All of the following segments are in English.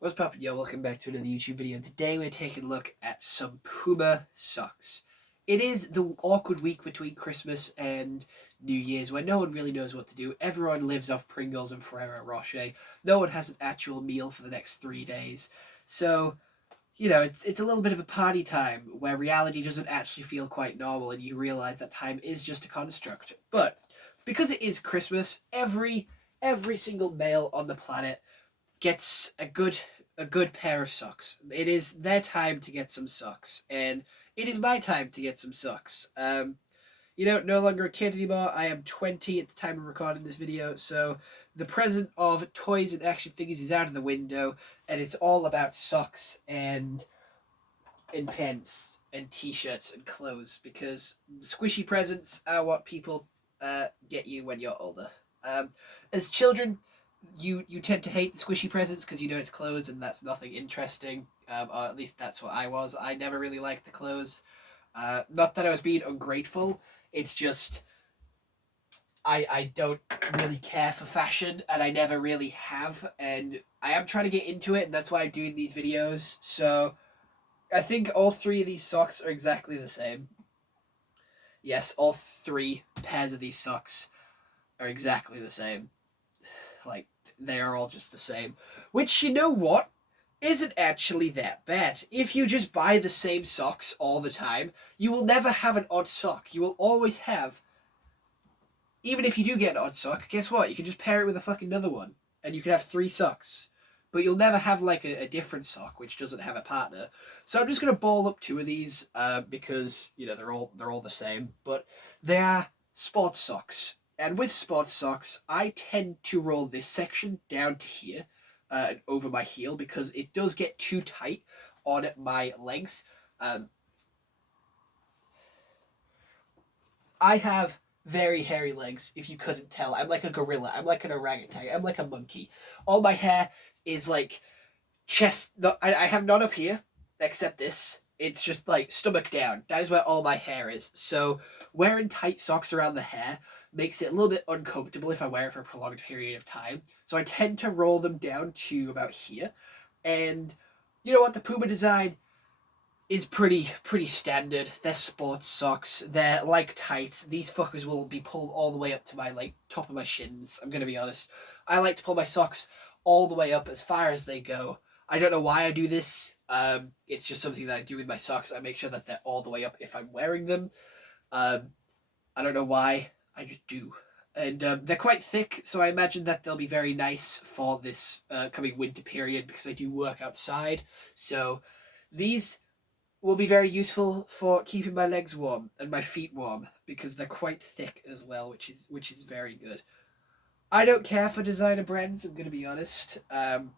What's poppin', yo? Welcome back to another YouTube video. Today we're taking a look at some Puma socks. It is the awkward week between Christmas and New Year's where no one really knows what to do. Everyone lives off Pringles and Ferrero Rocher. No one has an actual meal for the next 3 days. So, it's a little bit of a party time where reality doesn't actually feel quite normal and you realize that time is just a construct. But because it is Christmas, every single male on the planet gets a good pair of socks. It is their time to get some socks, and it is my time to get some socks. No longer a kid anymore. I am 20 at the time of recording this video, so the present of toys and action figures is out of the window, and it's all about socks and pants and t-shirts and clothes, because squishy presents are what people get you when you're older. As children, you tend to hate the squishy presents because you know it's clothes and that's nothing interesting. Or at least that's what I was. I never really liked the clothes. Not that I was being ungrateful. It's just I don't really care for fashion, and I never really have. And I am trying to get into it, and that's why I'm doing these videos. So I think all three of these socks are exactly the same. Yes, all three pairs of these socks are exactly the same. Like, they are all just the same. Which, you know what? Isn't actually that bad. If you just buy the same socks all the time, you will never have an odd sock. You will always have... Even if you do get an odd sock, guess what? You can just pair it with a fucking another one. And you can have 3 socks. But you'll never have, like, a different sock which doesn't have a partner. So I'm just going to ball up 2 of these because, they're all the same. But they are sports socks. And with sports socks, I tend to roll this section down to here and over my heel because it does get too tight on my legs. I have very hairy legs, if you couldn't tell. I'm like a gorilla. I'm like an orangutan. I'm like a monkey. All my hair is like chest. No, I have none up here, except this. It's just like stomach down. That is where all my hair is. So wearing tight socks around the hair makes it a little bit uncomfortable if I wear it for a prolonged period of time. So I tend to roll them down to about here. And you know what? The Puma design is pretty standard. They're sports socks. They're like tights. These fuckers will be pulled all the way up to my top of my shins. I'm gonna be honest. I like to pull my socks all the way up as far as they go. I don't know why I do this. It's just something that I do with my socks. I make sure that they're all the way up if I'm wearing them. I don't know why. I just do. And they're quite thick, so I imagine that they'll be very nice for this coming winter period because I do work outside. So these will be very useful for keeping my legs warm and my feet warm because they're quite thick as well, which is very good. I don't care for designer brands, I'm going to be honest. And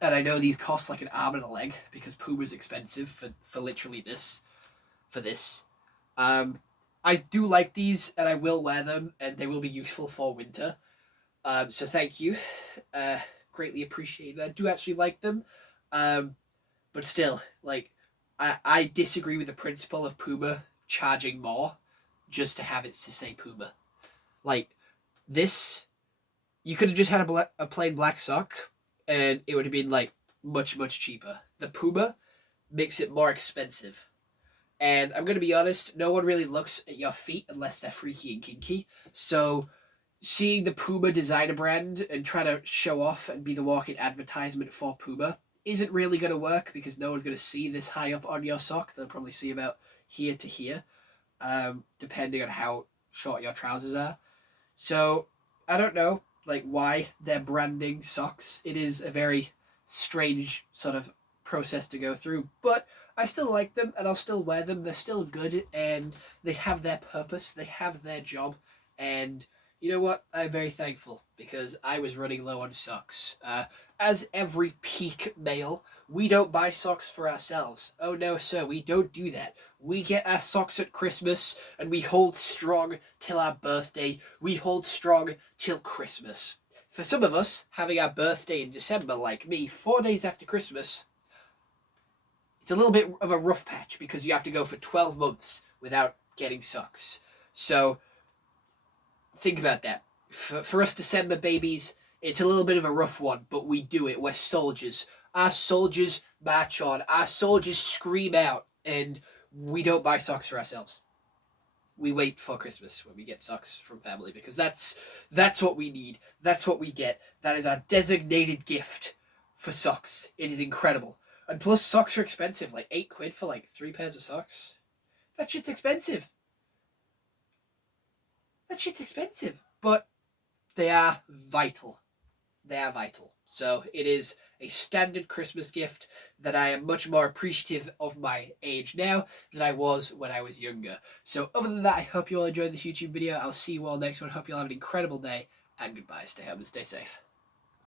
I know these cost like an arm and a leg because Puma's expensive for literally this. For this. I do like these and I will wear them and they will be useful for winter. So thank you. Greatly appreciated. I do actually like them. But still, I disagree with the principle of Puma charging more just to have it to say Puma. Like, this, you could have just had a plain black sock and it would have been, much cheaper. The Puma makes it more expensive. And I'm going to be honest, no one really looks at your feet unless they're freaky and kinky. So seeing the Puma designer brand and trying to show off and be the walking advertisement for Puma isn't really going to work because no one's going to see this high up on your sock. They'll probably see about here to here, depending on how short your trousers are. So I don't know why they're branding socks. It is a very strange sort of process to go through, but I still like them and I'll still wear them. They're still good and they have their purpose. They have their job. And you know what? I'm very thankful because I was running low on socks. As every peak male, we don't buy socks for ourselves. Oh no, sir, we don't do that. We get our socks at Christmas and we hold strong till our birthday. We hold strong till Christmas. For some of us, having our birthday in December, like me, 4 days after Christmas, it's a little bit of a rough patch because you have to go for 12 months without getting socks. So think about that. For us December babies, it's a little bit of a rough one, but we do it. We're soldiers. Our soldiers march on. Our soldiers scream out, and we don't buy socks for ourselves. We wait for Christmas when we get socks from family because that's what we need. That's what we get. That is our designated gift for socks. It is incredible. And plus socks are expensive, like £8 for like 3 pairs of socks. That shit's expensive. That shit's expensive. But they are vital. They are vital. So it is a standard Christmas gift that I am much more appreciative of my age now than I was when I was younger. So other than that, I hope you all enjoyed this YouTube video. I'll see you all next one. Hope you all have an incredible day, and goodbye. Stay home and stay safe.